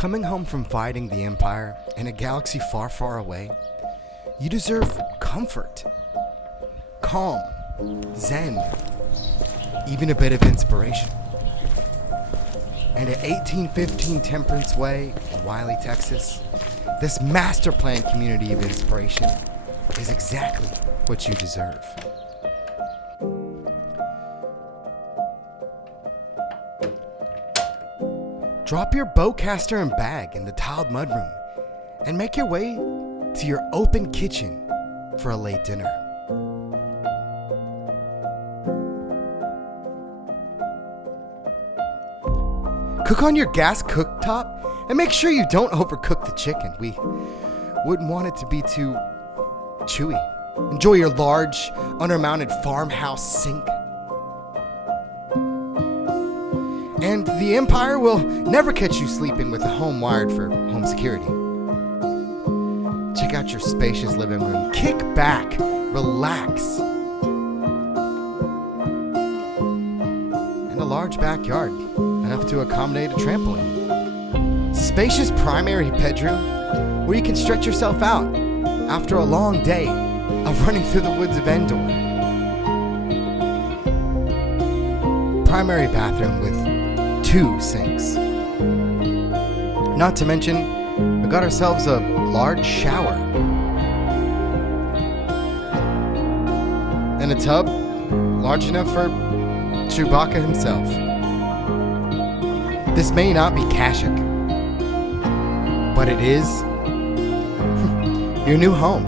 Coming home from fighting the Empire in a galaxy far, far away, you deserve comfort, calm, zen, even a bit of inspiration. And at 1815 Temperance Way in Wylie, Texas, this master plan community of inspiration is exactly what you deserve. Drop your bowcaster and bag in the tiled mudroom and make your way to your open kitchen for a late dinner. Cook on your gas cooktop and make sure you don't overcook the chicken. We wouldn't want it to be too chewy. Enjoy your large, undermounted farmhouse sink. And the Empire will never catch you sleeping with a home wired for home security. Check out your spacious living room. Kick back, relax. And a large backyard, enough to accommodate a trampoline. Spacious primary bedroom where you can stretch yourself out after a long day of running through the woods of Endor. Primary bathroom with 2 sinks. Not to mention, we got ourselves a large shower. And a tub large enough for Chewbacca himself. This may not be Kashyyyk, but it is your new home.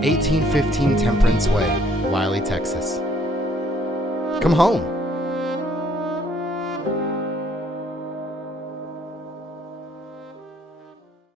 1815 Temperance Way, Wylie, Texas. Come home.